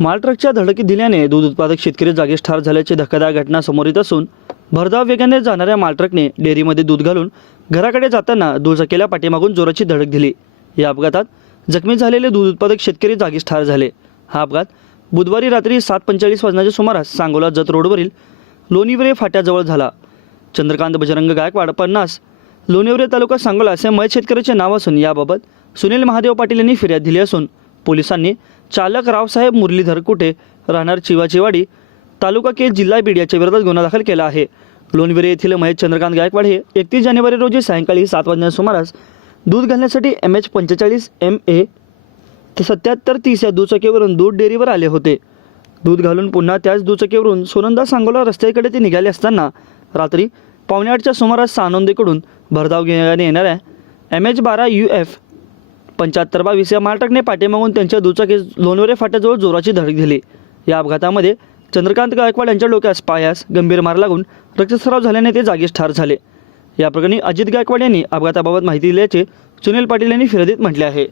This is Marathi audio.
माल ट्रकच्या धडकीत दिल्याने दूध उत्पादक शेतकरी जागीच ठार झाल्याची धक्कादायक घटना समोर येत असून भरधाव वेगाने जाणाऱ्या माल ट्रकने डेअरीमध्ये दूध घालून घराकडे जाताना दुचाकीला पाठीमागून जोराची धडक दिली। या अपघातात जखमी झालेले दूध उत्पादक शेतकरी जागीच ठार झाले। हा अपघात बुधवारी रात्री 7:45 वाजण्याच्या सुमारास सांगोला जत रोडवरील लोणीवरे फाट्याजवळ झाला। चंद्रकांत बजरंग गायकवाड 50 लोणीवरे तालुका सांगोला असे मयत शेतकऱ्याचे नाव असून याबाबत सुनील महादेव पाटील यांनी फिर्याद दिली असून पोलिसांनी चालक रावसाहेब मुरलीधर कुटे राहणार चिवाचीवाडी तालुका केज जिल्हा बीड याच्या विरोधात गुन्हा दाखल केला आहे। लोणीवरे येथील मयत चंद्रकांत गायकवाड हे 31 जानेवारी रोजी सायंकाळी 7 वाजण्याच्या सुमारास दूध घालण्यासाठी MH 45 MA 7730 या दुचाकीवरून दूध डेअरीवर आले होते। दूध घालून पुन्हा त्याच दुचाकीवरून सोनंदा सांगोला रस्त्याकडे ते निघाले असताना रात्री 7:45च्या सुमारास सानोंदेकडून भरधाव वेगाने येणाऱ्या MH 12 UF 7522 या माल ट्रकने पाठीमागून त्यांच्या दुचाकी लोणीवरे फाट्याजवळ जोराची धडक दिली। या अपघातामध्ये चंद्रकांत गायकवाड यांच्या डोक्यास पायास गंभीर मार लागून रक्तस्राव झाल्याने ते जागीच ठार झाले। या प्रकरणी अजित गायकवाड यांनी अपघाताबाबत माहिती दिल्याचे सुनील पाटील यांनी फिर्यादीत म्हटले आहे।